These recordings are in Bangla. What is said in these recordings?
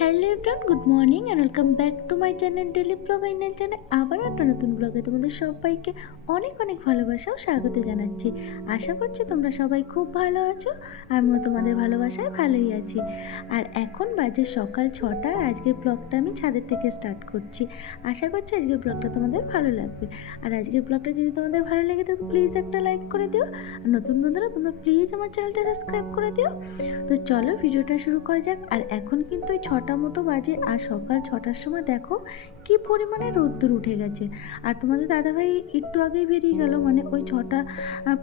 Hello everyone, good morning and welcome back to my channel daily blog Indian channel. আবার একটা নতুন ব্লগে তোমাদের সবাইকে অনেক অনেক ভালোবাসা ও স্বাগত জানাচ্ছি। আশা করছি তোমরা সবাই খুব ভালো আছো, আমিও তোমাদের ভালোবাসায় ভালোই আছি। আর এখন বাজে সকাল 6টা, আর আজকের ব্লগটা আমি ছাদের থেকে স্টার্ট করছি। আশা করছি আজকের ব্লগটা তোমাদের ভালো লাগবে। আর আজকের ব্লগটা যদি তোমাদের ভালো লেগে থাকে প্লিজ একটা লাইক করে দিও, আর নতুন বন্ধুরা তোমরা প্লিজ আমার চ্যানেলটা সাবস্ক্রাইব করে দিও। তো চলো ভিডিওটা শুরু করা যাক। আর এখন কিন্তু ওই 6টা মতো বাজে, আর সকাল 6টার সময় দেখো কি পরিমাণে রোদ্দুর উঠে গেছে। আর তোমাদের দাদাভাই একটু আগেই বেরিয়ে গেল, মানে ওই 6টা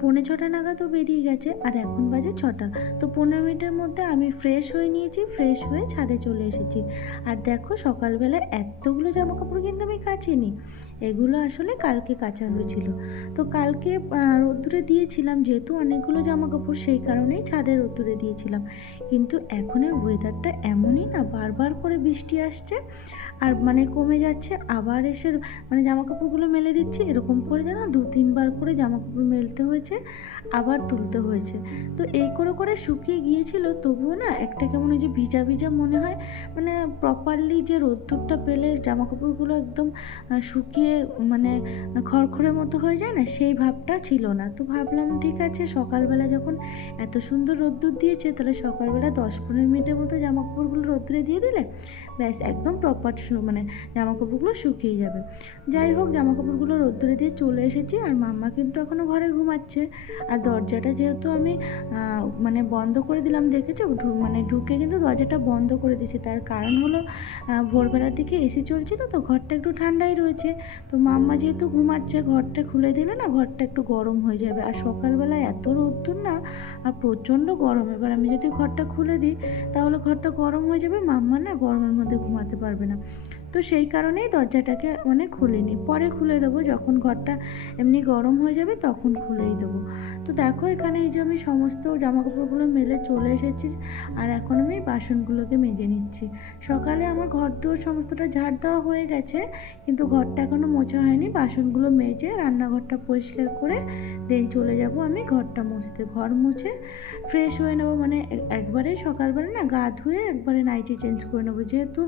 6:45 নাগাদও বেরিয়ে গেছে। আর এখন বাজে 6টা। তো 15 মিনিটের মধ্যে আমি ফ্রেশ হয়ে নিয়েছি, ফ্রেশ হয়ে ছাদে চলে এসেছি। আর দেখো সকালবেলা এতগুলো জামা কাপড় কিন্তু আমি কাচিনি, এগুলো আসলে কালকে কাচা হয়েছিল। তো কালকে রোদ্দুরে দিয়েছিলাম, যেহেতু অনেকগুলো জামা কাপড় সেই কারণেই ছাদে রোদ্দুরে দিয়েছিলাম। কিন্তু এখনের ওয়েদারটা এমনই না, বারবার করে বৃষ্টি আসছে আর মানে কমে যাচ্ছে, আবার এসে মানে জামা কাপড়গুলো মেলে দিচ্ছে, এরকম করে যেন 2-3 বার করে জামা কাপড় মেলতে হয়েছে, আবার তুলতে হয়েছে। তো এই করে করে শুকিয়ে গিয়েছিল, তবুও না একটা কেমন ওই যে ভিজা ভিজা মনে হয়, মানে প্রপারলি যে রোদ্দুরটা পেলে জামা কাপড়গুলো একদম শুকিয়ে মানে খড়খড়ের মতো হয়ে যায় না, সেই ভাবটা ছিল না। তো ভাবলাম ঠিক আছে, সকালবেলা যখন এত সুন্দর রোদ্দুর দিয়েছে, তাহলে সকালবেলা 10-15 মিনিটের মতো জামা কাপড়গুলো রোদ্দুরে দিয়ে দিলে ব্যাস একদম প্রপার মানে জামা কাপড়গুলো শুকিয়ে যাবে। যাই হোক, জামা কাপড়গুলো রোদ্দুরে দিয়ে চলে এসেছি। আর মাম্মা কিন্তু এখনও ঘরে ঘুমাচ্ছে। আর দরজাটা যেহেতু আমি মানে বন্ধ করে দিলাম, দেখেছো মানে ঢুকে কিন্তু দরজাটা বন্ধ করে দিয়েছি। তার কারণ হলো ভোরবেলার দিকে এসি চলছিল, তো ঘরটা একটু ঠান্ডাই রয়েছে। তো মাম্মা যেহেতু ঘুমাচ্ছে, ঘরটা খুলে দিলে না ঘরটা একটু গরম হয়ে যাবে। আর সকালবেলা এত রোদ্দুর না, আর প্রচণ্ড গরম। এবার আমি যদি ঘরটা খুলে দিই তাহলে ঘরটা গরম হয়ে যাবে, মাম্মা না গরমের মধ্যে ঘুমাতে পারবে না। তো সেই কারণেই দরজাটাকে মানে খুলিনি, পরে খুলে দেবো যখন ঘরটা এমনি গরম হয়ে যাবে তখন খুলেই দেবো। তো দেখো এখানে এই যে আমি সমস্ত জামাকাপড়গুলো মেলে চলে এসেছি, আর এখন আমি বাসনগুলোকে মেজে নিচ্ছি। সকালে আমার ঘর দুয়ার সমস্তটা ঝাড় দেওয়া হয়ে গেছে, কিন্তু ঘরটা এখনও মোছা হয়নি। বাসনগুলো মেজে রান্নাঘরটা পরিষ্কার করে দেন চলে যাব আমি ঘরটা মুছতে। ঘর মুছে ফ্রেশ হয়ে নেবো, মানে একবারে সকালবেলা না গা ধুয়ে একবারে নাইটি চেঞ্জ করে নেবো, যেহেতু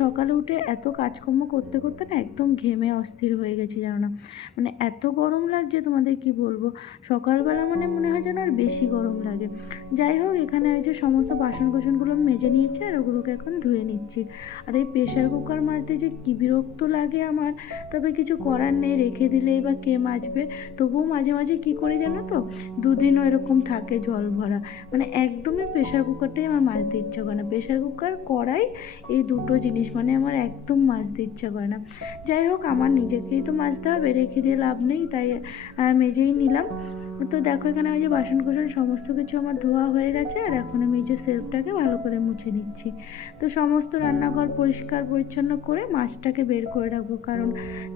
সকালে উঠে এত কাজকর্ম করতে করতে না একদম ঘেমে অস্থির হয়ে গেছি, জানো না, মানে এত গরম লাগছে তোমাদের কি বলবো। সকালবেলা মানে মনে হয় যেন আর বেশি গরম লাগে। যাই হোক, এখানে ওই যে সমস্ত বাসন কোসনগুলো মেজে নিয়েছি, আর ওগুলোকে এখন ধুয়ে নিচ্ছি। আর এই প্রেশার কুকার মাজতে যে কী বিরক্ত লাগে আমার, তবে কিছু করার নেই, রেখে দিলেই বা কে মাজবে। তবুও মাঝে মাঝে কী করি জানো তো, দুদিনও এরকম থাকে জল ভরা, মানে একদমই প্রেশার কুকারটাই আমার মাজতে ইচ্ছা করে না। প্রেশার কুকার, কড়াই, এই দুটো জিনিস মানে আমার একদম মাজতে ইচ্ছা করে না। যাই হোক, আমার নিজেকেই তো মাজতে হবে, রেখে দিয়ে লাভ নেই, তাই মেজেই নিলাম। তো দেখো এখানে ওই যে বাসন কোসন সমস্ত কিছু আমার ধোয়া হয়ে গেছে, আর এখন আমি এই যে সেলফটাকে ভালো করে মুছে নিচ্ছি। তো সমস্ত রান্নাঘর পরিষ্কার পরিচ্ছন্ন করে মাছটাকে বের করে রাখবো, কারণ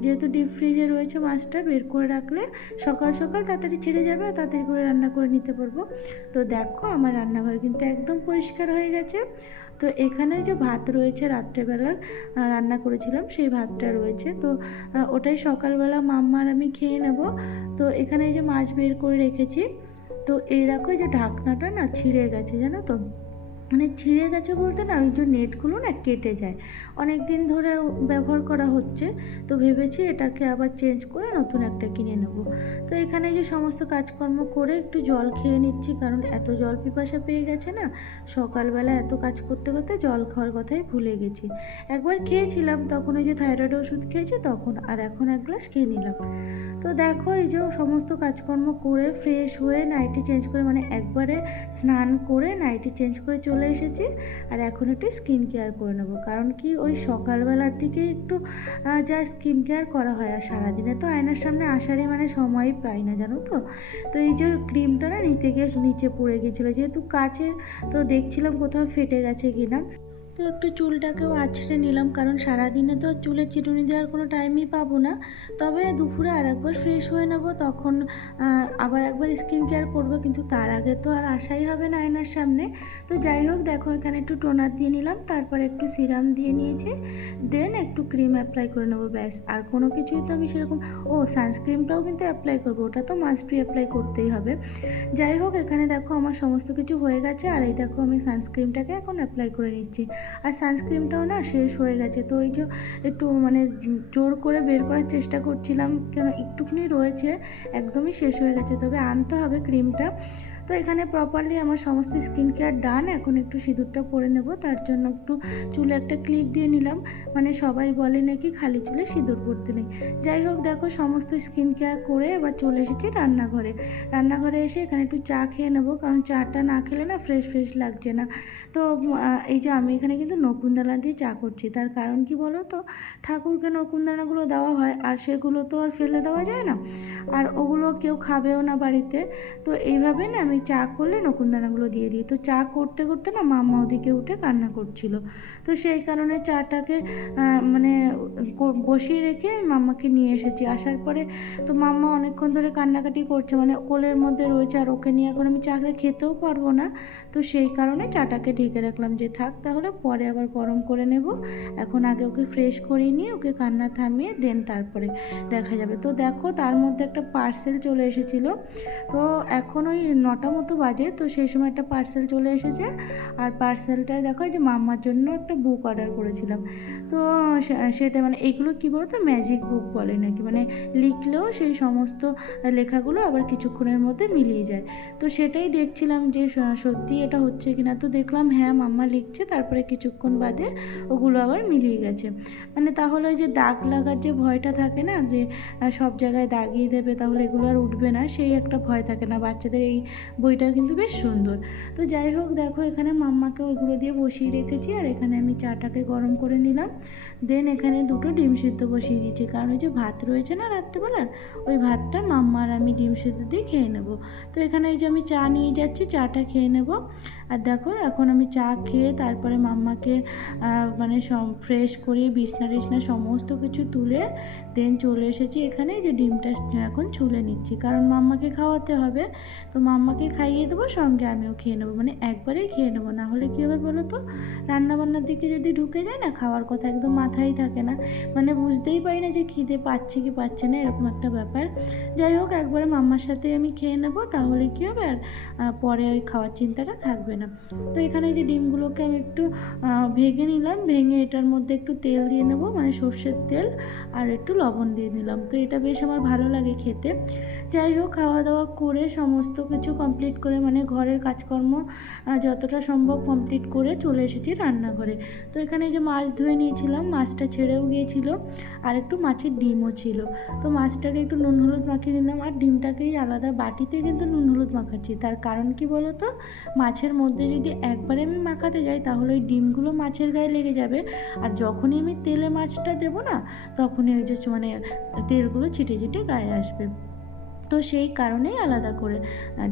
যেহেতু ডিপ ফ্রিজে রয়েছে, মাছটা বের করে রাখলে সকাল সকাল তাড়াতাড়ি ছেড়ে যাবে, আর তাড়াতাড়ি করে রান্না করে নিতে পারবো। তো দেখো আমার রান্নাঘর কিন্তু একদম পরিষ্কার হয়ে গেছে। তো এখানে যে ভাত রয়েছে, রাত্রেবেলার রান্না করেছিলাম সেই ভাতটা রয়েছে, তো ওটাই সকালবেলা মাম্মা আর আমি খেয়ে নেব। তো এখানে এই যে মাছ বের করে রেখেছি। তো এই দেখো, এই যে ঢাকনাটা না ছিঁড়ে গেছে, জানো তো, মানে ছিঁড়ে গেছে বলতে না, ওই যে নেটগুলো না কেটে যায়, অনেক দিন ধরে ব্যবহার করা হচ্ছে। তো ভেবেছি এটাকে আবার চেঞ্জ করে নতুন একটা কিনে নেব। তো এখানে যে সমস্ত কাজকর্ম করে একটু জল খেয়ে নিচ্ছি, কারণ এত জল পিপাসা পেয়ে গেছে না, সকালবেলা এত কাজ করতে করতে জল খাওয়ার কথাই ভুলে গেছি। একবার খেয়েছিলাম তখন ওই যে থাইরয়েড ওষুধ খেয়েছি তখন, আর এখন 1 গ্লাস খেয়ে নিলাম। তো দেখো এই যে সমস্ত কাজকর্ম করে ফ্রেশ হয়ে নাইটি চেঞ্জ করে, মানে একবারে স্নান করে নাইটি চেঞ্জ করে চলে এসেছি। আর এখন একটু স্কিন কেয়ার করে নেবো, কারণ কি ওই সকালবেলার দিকে একটু যা স্কিন কেয়ার করা হয়, আর সারাদিনে তো আয়নার সামনে আসারই মানে সময়ই পাই না, জানো তো। তো এই যে ক্রিমটা না নিতে গিয়ে নিচে পড়ে গিয়েছিলো, যেহেতু কাচের, তো দেখছিলাম কোথাও ফেটে গেছে কিনা। তো একটু চুলটাকেও আঁচড়ে নিলাম, কারণ সারাদিনে তো আর চুলে চিরুনি দেওয়ার কোনো টাইমই পাবো না। তবে দুপুরে আর একবার ফ্রেশ হয়ে নেব, তখন আবার একবার স্কিন কেয়ার করবো, কিন্তু তার আগে তো আর আসাই হবে না আয়নার সামনে। তো যাই হোক, দেখো এখানে একটু টোনার দিয়ে নিলাম, তারপরে একটু সিরাম দিয়ে নিয়েছি, দেন একটু ক্রিম অ্যাপ্লাই করে নেবো, ব্যাস। আর কোনো কিছুই তো আমি সেরকম, সানস্ক্রিনটাও কিন্তু অ্যাপ্লাই করবো, ওটা তো মাস্ট বি অ্যাপ্লাই করতেই হবে। যাই হোক, এখানে দেখো আমার সমস্ত কিছু হয়ে গেছে, আর এই দেখো আমি সানস্ক্রিনটাকে এখন অ্যাপ্লাই করে নিচ্ছি। আর সানস্ক্রিনটাও না শেষ হয়ে গেছে, তো ওই যে একটু মানে জোর করে বের করার চেষ্টা করছিলাম, কেন একটুখানি রয়েছে, একদমই শেষ হয়ে গেছে, তবে আনতে হবে ক্রিমটা। তো এখানে প্রপারলি আমার সমস্ত স্কিন কেয়ার ডান। এখন একটু সিঁদুরটা পরে নেব, তার জন্য একটু চুলে একটা ক্লিপ দিয়ে নিলাম। মানে সবাই বলে নাকি খালি চুলে সিঁদুর পরতে নেই। যাই হোক, দেখো সমস্ত স্কিন কেয়ার করে এবার চলে এসেছি রান্নাঘরে। রান্নাঘরে এসে এখানে একটু চা খেয়ে নেবো, কারণ চাটা না খেলে না ফ্রেশ ফ্রেশ লাগছে না। তো এই যে আমি এখানে কিন্তু নকুনদানা দিয়ে চা করছি, তার কারণ কি বলো তো, ঠাকুরকে নকুনদানাগুলো দেওয়া হয়, আর সেগুলো তো আর ফেলে দেওয়া যায় না, আর ওগুলো কেউ খাবেও না বাড়িতে। তো এইভাবে না আমি চা করলে নকুনদানাগুলো দিয়ে দিই। তো চা করতে করতে না মাম্মা ওদিকে উঠে কান্না করছিল, তো সেই কারণে চাটাকে মানে বসিয়ে রেখে মাম্মাকে নিয়ে এসেছি। আসার পরে তো মাম্মা অনেকক্ষণ ধরে কান্নাকাটি করছে, মানে কোলের মধ্যে রয়েছে, আর ওকে নিয়ে এখন আমি চাটা খেতেও পারবো না। তো সেই কারণে চাটাকে ঢেকে রাখলাম যে থাক, তাহলে পরে আবার গরম করে নেব। এখন আগে ওকে ফ্রেশ করিয়ে নিয়ে ওকে কান্না থামিয়ে দেন তারপরে দেখা যাবে। তো দেখো তার মধ্যে একটা পার্সেল চলে এসেছিলো। তো এখন ওই 9টা মতো বাজে, তো সেই সময় একটা পার্সেল চলে এসেছে। আর পার্সেলটায় দেখো যে মাম্মার জন্য একটা বুক অর্ডার করেছিলাম। তো সেটা মানে এগুলো কী বলো তো, ম্যাজিক বুক বলে নাকি, মানে লিখলেও সেই সমস্ত লেখাগুলো আবার কিছুক্ষণের মধ্যে মিলিয়ে যায়। তো সেটাই দেখছিলাম যে সত্যি এটা হচ্ছে কিনা। তো দেখলাম হ্যাঁ মাম্মা লিখছে, তারপরে কিছুক্ষণ বাদে ওগুলো আবার মিলিয়ে গেছে। মানে তাহলে ওই যে দাগ লাগার যে ভয়টা থাকে না, যে সব জায়গায় দাগিয়ে দেবে তাহলে এগুলো আর উঠবে না, সেই একটা ভয় থাকে না। বাচ্চাদের এই বইটা কিন্তু বেশ সুন্দর। তো যাই হোক, দেখো এখানে মাম্মাকে ওইগুলো দিয়ে বসিয়ে রেখেছি, আর এখানে আমি চাটাকে গরম করে নিলাম। দেন এখানে 2টো ডিম সিদ্ধ বসিয়ে দিয়েছি, কারণ ওই যে ভাত রয়েছে না রাত্রেবেলার, ওই ভাতটা মাম্মা আর আমি ডিম সিদ্ধ দিয়ে খেয়ে নেব। তো এখানে এই যে আমি চা নিয়ে যাচ্ছি, চাটা খেয়ে নেব। আর দেখো এখন আমি চা খেয়ে তারপরে মাম্মাকে মানে ফ্রেশ করিয়ে বিছনা টিছনা সমস্ত কিছু তুলে দেন চলে এসেছি এখানে, যে ডিমটা এখন ছুলে নিচ্ছি, কারণ মাম্মাকে খাওয়াতে হবে। তো মাম্মাকে খাইয়ে দেবো, সঙ্গে আমিও খেয়ে নেবো, মানে একবারেই খেয়ে নেবো। না হলে কী হবে বলো তো, রান্নাবান্নার দিকে যদি ঢুকে যায় না, খাওয়ার কথা একদম মাথায় থাকে না, মানে বুঝতেই পারি না যে খিদে পাচ্ছে কি পাচ্ছে না, এরকম একটা ব্যাপার। যাই হোক, একবারে মাম্মার সাথে আমি খেয়ে নেবো, তাহলে কী হবে আর পরে ওই খাওয়ার চিন্তাটা থাকবে না। তো এখানে যে ডিমগুলোকে আমি একটু ভেঙে নিলাম, ভেঙে এটার মধ্যে একটু তেল দিয়ে নেবো, মানে সর্ষের তেল, আর একটু লবণ দিয়ে নিলাম। তো এটা বেশ আমার ভালো লাগে খেতে। যাই হোক, খাওয়া দাওয়া করে সমস্ত কিছু কমপ্লিট করে, মানে ঘরের কাজকর্ম যতটা সম্ভব কমপ্লিট করে চলে এসেছি রান্নাঘরে। তো এখানে যে মাছ ধুয়ে নিয়েছিলাম, মাছটা ছেড়েও গিয়েছিল, আর একটু মাছের ডিমও ছিল। তো মাছটাকে একটু নুন হলুদ মাখিয়ে নিলাম, আর ডিমটাকেই আলাদা বাটিতে কিন্তু নুন হলুদ মাখাচ্ছি। তার কারণ কি বলো তো, মাছের মধ্যে যদি একবারে আমি মাখাতে যাই তাহলে ওই ডিমগুলো মাছের গায়ে লেগে যাবে, আর যখনই আমি তেলে মাছটা দেবো না, তখনই ওই যে মানে তেলগুলো ছিটে ছিটে গায়ে আসবে। তো সেই কারণেই আলাদা করে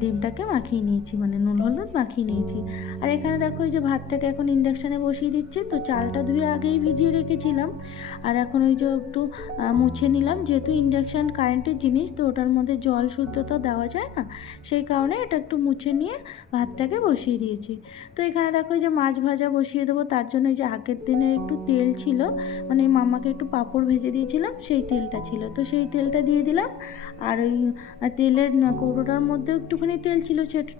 ডিমটাকে মাখিয়ে নিয়েছি, মানে নুন হলুদ মাখিয়ে নিয়েছি। আর এখানে দেখো এই যে ভাতটাকে এখন ইন্ডাকশানে বসিয়ে দিচ্ছি। তো চালটা ধুয়ে আগেই ভিজিয়ে রেখেছিলাম, আর এখন ওই যে একটু মুছে নিলাম, যেহেতু ইন্ডাকশান কারেন্টের জিনিস, তো ওটার মধ্যে জল শুদ্ধতা দেওয়া যায় না, সেই কারণে এটা একটু মুছে নিয়ে ভাতটাকে বসিয়ে দিয়েছি। তো এখানে দেখো এই যে মাছ ভাজা বসিয়ে দেবো, তার জন্য এই যে আগের দিনের একটু তেল ছিল, মানে মামাকে একটু পাঁপড় ভেজে দিয়েছিলাম, সেই তেলটা ছিল, তো সেই তেলটা দিয়ে দিলাম। আর ওই তেলের কৌটোটার মধ্যেও একটুখানি তেল ছিল,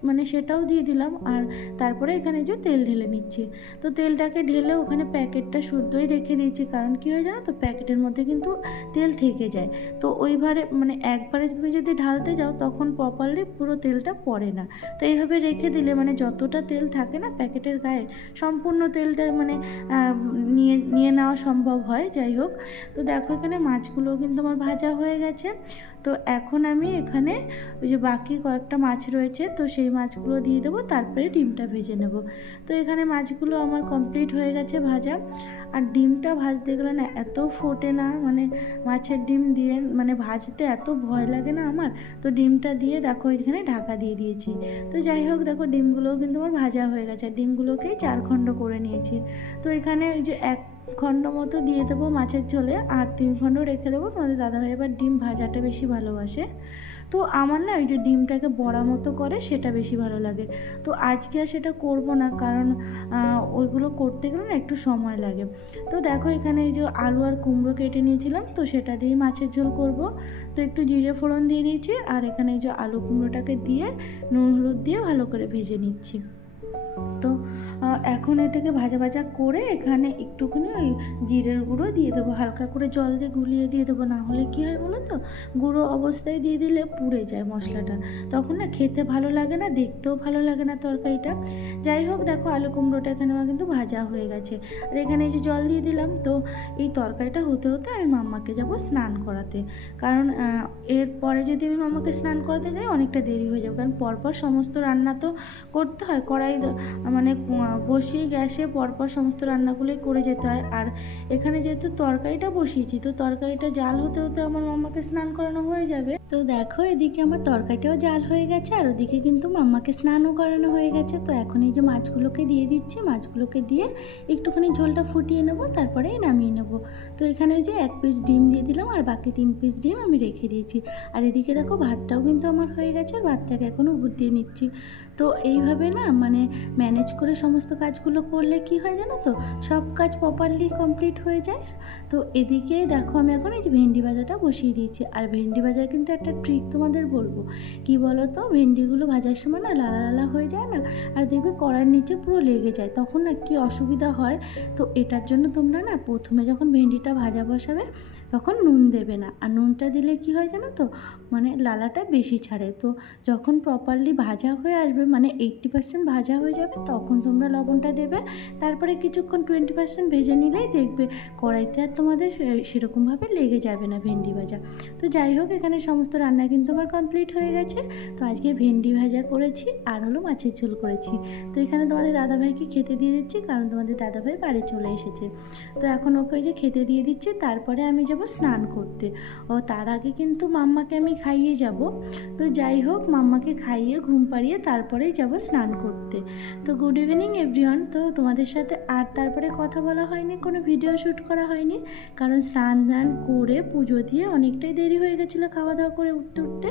মানে সেটাও দিয়ে দিলাম। আর তারপরে এখানে যে তেল ঢেলে নিচ্ছি। তো তেলটাকে ঢেলে ওখানে প্যাকেটটা শুদ্ধই রেখে দিয়েছি, কারণ কী হয় জানো তো, প্যাকেটের মধ্যে কিন্তু তেল থেকে যায়। তো ওইবারে মানে একবারে তুমি যদি ঢালতে যাও তখন প্রপারলি পুরো তেলটা পড়ে না। তো এইভাবে রেখে দিলে মানে যতটা তেল থাকে না প্যাকেটের গায়ে, সম্পূর্ণ তেলটা মানে নিয়ে নেওয়া সম্ভব হয়। যাই হোক, তো দেখো এখানে মাছগুলো কিন্তু আমার ভাজা হয়ে গেছে। তো এখন আমি এখানে ওই যে বাকি কয়েকটা মাছ রয়েছে, তো সেই মাছগুলো দিয়ে দেবো, তারপরে ডিমটা ভেজে নেব। তো এখানে মাছগুলো আমার কমপ্লিট হয়ে গেছে ভাজা। আর ডিমটা ভাজতে গেলে না এত ফোটে না, মানে মাছের ডিম দিয়ে মানে ভাজতে এত ভয় লাগে না আমার। তো ডিমটা দিয়ে দেখো এখানে ঢাকা দিয়ে দিয়েছি। তো যাই হোক, দেখো ডিমগুলোও কিন্তু আমার ভাজা হয়ে গেছে, আর ডিমগুলোকেই 4 খণ্ড করে নিয়েছি। তো এখানে ওই যে 1 খণ্ড মতো দিয়ে দেবো মাছের ঝোলে, আর 3 খণ্ড রেখে দেবো। তোমাদের দাদাভাই এবার ডিম ভাজাটা বেশি ভালোবাসে, তো আমার না ওই যে ডিমটাকে বড়া মতো করে সেটা বেশি ভালো লাগে। তো আজকে আর সেটা করব না, কারণ ওইগুলো করতে গেলে না একটু সময় লাগে। তো দেখো এখানে এই যে আলু আর কুমড়ো কেটে নিয়েছিলাম, তো সেটা দিয়েই মাছের ঝোল করব। তো একটু জিরে ফোড়ন দিয়ে দিয়েছি, আর এখানে এই যে আলু কুমড়োটাকে দিয়ে নুন হলুদ দিয়ে ভালো করে ভেজে নিচ্ছি। তো এখন এটাকে ভাজা ভাজা করে এখানে একটুখানি ওই জিরের গুঁড়ো দিয়ে দেবো, হালকা করে জল দিয়ে গুলিয়ে দিয়ে দেবো, না হলে কী হয় বলো তো, গুঁড়ো অবস্থায় দিয়ে দিলে পুড়ে যায় মশলাটা, তখন না খেতে ভালো লাগে না, দেখতেও ভালো লাগে না তরকারিটা। যাই হোক দেখো আলু কুমড়োটা এখানে আমার কিন্তু ভাজা হয়ে গেছে, আর এখানে এই যে জল দিয়ে দিলাম। তো এই তরকারিটা হতে হতে আমি মাম্মাকে যাব স্নান করাতে, কারণ এরপরে যদি আমি মাম্মাকে স্নান করাতে যাই অনেকটা দেরি হয়ে যাবে, কারণ পরপর সমস্ত রান্না তো করতে হয়, কড়াই মানে বসিয়ে গ্যাসে পরপর সমস্ত রান্নাগুলোই করে যেতে হয়। আর এখানে যেহেতু তরকারিটা বসিয়েছি, তো তরকারিটা জাল হতে হতে আমার মাম্মাকে স্নান করানো হয়ে যাবে। তো দেখো এদিকে আমার তরকারিটাও জাল হয়ে গেছে, আর ওদিকে কিন্তু মাম্মাকে স্নানও করানো হয়ে গেছে। তো এখন এই যে মাছগুলোকে দিয়ে দিচ্ছি, মাছগুলোকে দিয়ে একটুখানি ঝোলটা ফুটিয়ে নেব, তারপরেই নামিয়ে নেব। তো এখানে ওই যে 1 পিস ডিম দিয়ে দিলাম, আর বাকি 3 পিস ডিম আমি রেখে দিয়েছি। আর এদিকে দেখো ভাতটাও কিন্তু আমার হয়ে গেছে, আর ভাতটাকে এখনও দিয়ে নিচ্ছি। তো এইভাবে না মানে ম্যানেজ করে সমস্ত কাজগুলো করলে কি হয় জানো তো, সব কাজ প্রপারলি কমপ্লিট হয়ে যায়। তো এদিকে দেখো আমি এখন এই যে ভেন্ডি ভাজাটা বসিয়ে দিয়েছি, আর ভেন্ডি ভাজার কিন্তু একটা ট্রিক তোমাদের বলবো, কি বলো তো, ভেন্ডিগুলো ভাজার সময় না লালা লালা হয়ে যায় না, আর দেখবে কড়ার নিচে পুরো লেগে যায়, তখন না কি অসুবিধা হয়। তো এটার জন্য তোমরা না প্রথমে যখন ভেন্ডিটা ভাজা বসাবে তখন নুন দেবে না, আর নুনটা দিলে কি হয় জানো তো, মানে লালাটা বেশি ছাড়ে। তো যখন প্রপারলি ভাজা হয়ে আসবে, মানে 80% ভাজা হয়ে যাবে, তখন তোমরা লবণটা দেবে। তারপরে কিছুক্ষণ 20% ভেজে নিলেই দেখবে কড়াইতে আর তোমাদের সেরকমভাবে লেগে যাবে না ভেন্ডি ভাজা। তো যাই হোক এখানে সমস্ত রান্না কিন্তু আমার কমপ্লিট হয়ে গেছে। তো আজকে ভেন্ডি ভাজা করেছি, আর হলো মাছের ঝোল করেছি। তো এখানে তোমাদের দাদাভাইকে খেতে দিয়ে দিচ্ছি, কারণ তোমাদের দাদাভাই বাড়ি চলে এসেছে। তো এখন ওকে যে খেতে দিয়ে দিচ্ছি, তারপরে আমি যাব স্নান করতে। ও তার আগে কিন্তু মাম্মাকে আমি খাইয়ে যাব। তো যাই হোক মাম্মাকে খাইয়ে ঘুম পাড়িয়ে তারপরেই যাব স্নান করতে। তো গুড ইভিনিং এভরিওয়ান। তো তোমাদের সাথে আর তারপরে কথা বলা হয়নি, কোনো ভিডিও শ্যুট করা হয়নি, কারণ স্নান দান করে পুজো দিয়ে অনেকটাই দেরি হয়ে গেছিলো খাওয়া দাওয়া করে উঠতে উঠতে।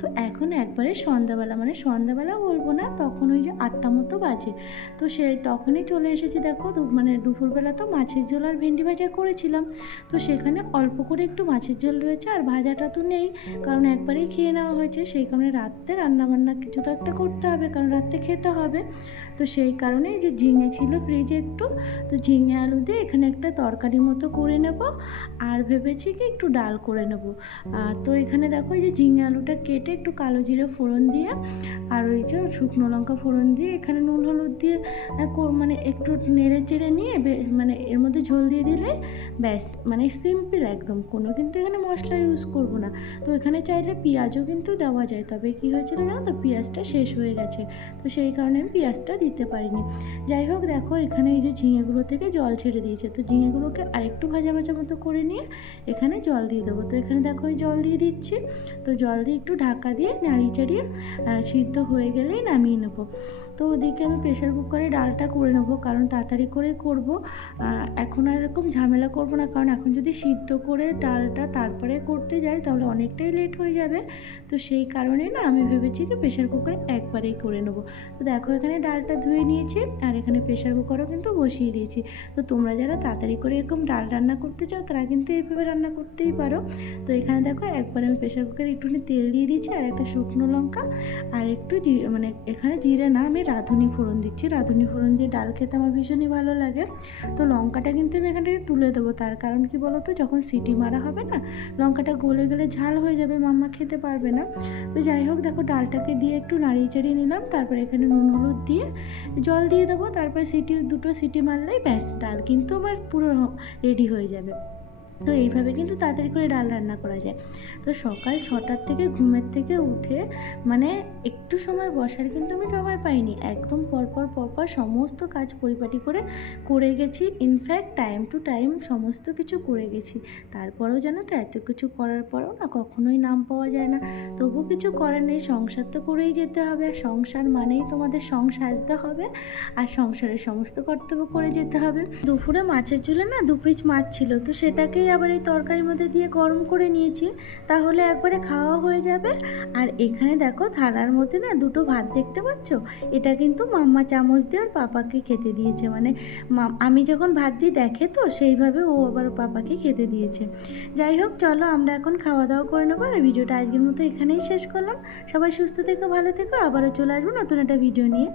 তো এখন একবারে সন্ধ্যাবেলা, মানে সন্ধ্যাবেলা বলবো না, তখন ওই যে 8টা মতো বাজে। তো সেই তখনই চলে এসেছি। দেখো মানে দুপুরবেলা তো মাছের ঝোল আর ভেন্ডি ভাজা করেছিলাম, তো সেখানে অল্প করে একটু মাছের ঝোল রয়েছে, আর ভাজাটা তো নেই, কারণ একবারেই খেয়ে নেওয়া হয়েছে। সেই কারণে রাত্রে রান্নাবান্না কিছু তো একটা করতে হবে, কারণ রাত্রে খেতে হবে। তো সেই কারণে যে ঝিঙে ছিল ফ্রিজে একটু, তো ঝিঙে আলু দিয়ে এখানে একটা তরকারি মতো করে নেব, আর ভেবেছি কি একটু ডাল করে নেব। তো এখানে দেখো এই যে ঝিঙে আলুটা কেটে একটু কালো জিরে ফোড়ন দিয়ে, আর ওই যে শুকনো লঙ্কা ফোড়ন দিয়ে এখানে নুন হলুদ দিয়ে মানে একটু নেড়ে চেড়ে নিয়ে মানে এর মধ্যে ঝোল দিয়ে দিলে ব্যাস, মানে সিম্পল একদম, কোনো কিন্তু এখানে মশলা ইউজ করব না। তো এখানে চাইলে পেঁয়াজও কিন্তু দেওয়া যায়, তবে কী হয়েছিল জানো তো, পেঁয়াজটা শেষ হয়ে গেছে, তো সেই কারণে আমি পেঁয়াজটা দিতে পারিনি। যাই হোক দেখো এখানে এই যে ঝিঙেগুলো থেকে জল ছেড়ে দিয়েছে, তো ঝিঙেগুলোকে আরেকটু ভাজা ভাজা মতো করে নিয়ে এখানে জল দিয়ে দেবো। তো এখানে দেখো আমি জল দিয়ে দিচ্ছি, তো জল দিয়ে একটু ঢাকা দিয়ে নাড়িয়ে চাড়িয়ে সিদ্ধ হয়ে গেলেই নামিয়ে নেবো। তো ওদিকে আমি প্রেশার কুকারে ডালটা করে নেবো, কারণ তাড়াতাড়ি করে করব, এখন আর এরকম ঝামেলা করব না, কারণ এখন যদি সিদ্ধ করে ডালটা তারপরে করতে যাই তাহলে অনেকটাই লেট হয়ে যাবে। তো সেই কারণে না আমি ভেবেছি কি প্রেশার কুকারে একবারেই করে নেবো। তো দেখো এখানে ডালটা ধুয়ে নিয়েছি, আর এখানে প্রেশার কুকারও কিন্তু বসিয়ে দিয়েছি। তো তোমরা যারা তাড়াতাড়ি করে এরকম ডাল রান্না করতে চাও তারা কিন্তু এইভাবে রান্না করতেই পারো। তো এখানে দেখো একবার আমি প্রেশার কুকারে একটুখানি তেল দিয়ে দিয়েছি, আর একটা শুকনো লঙ্কা, আর একটু মানে এখানে জিরে না, আমি রাঁধুনি ফোড়ন দিচ্ছি। রাঁধুনি ফোড়ন দিয়ে ডাল খেতে আমার ভীষণই ভালো লাগে। তো লঙ্কাটা কিন্তু আমি এখান থেকে তুলে দেবো, তার কারণ কি বলো তো, যখন সিটি মারা হবে না, লঙ্কাটা গলে গেলে ঝাল হয়ে যাবে, মাম্মা খেতে পারবে না। তো যাই হোক দেখো ডালটাকে দিয়ে একটু নাড়িয়ে চাড়িয়ে নিলাম, তারপরে এখানে নুন হলুদ দিয়ে জল দিয়ে দেবো, তারপরে দুটো সিটি মারলেই ব্যাস ডাল কিন্তু আমার পুরো রেডি হয়ে যাবে। তো এইভাবে কিন্তু তাড়াতাড়ি করে ডাল রান্না করা যায়। তো সকাল 6টার থেকে ঘুমের থেকে উঠে মানে একটু সময় বসার কিন্তু আমি সময় পাইনি, একদম পরপর সমস্ত কাজ পরিপাটি করে গেছি। ইনফ্যাক্ট টাইম টু টাইম সমস্ত কিছু করে গেছি। তারপরেও জানো তো এত কিছু করার পরেও না কখনোই নাম পাওয়া যায় না। তবু কিছু করার নেই, সংসার তো করেই যেতে হবে। সংসার মানেই তোমাদের সাজতে হবে, আর সংসারের সমস্ত কর্তব্য করে যেতে হবে। দুপুরে মাছের ঝোলে না 2 পিস মাছ ছিল, তো সেটাকেই আবার এই তরকারির মধ্যে দিয়ে গরম করে নিয়েছি, তাহলে একবারে খাওয়া হয়ে যাবে। আর এখানে দেখো থালার মধ্যে না 2টো ভাত দেখতে পাচ্ছ, এটা কিন্তু মাম্মা চামচ দিয়ে ওর পাপাকে খেতে দিয়েছে। মানে আমি যখন ভাত দিই দেখে, তো সেইভাবে ও আবার পাপাকে খেতে দিয়েছে। যাই হোক চলো আমরা এখন খাওয়া দাওয়া করে নেবো, আর ভিডিওটা আজকের মতো এখানেই শেষ করলাম। সবাই সুস্থ থেকো, ভালো থেকো, আবারও চলে আসবো নতুন একটা ভিডিও নিয়ে।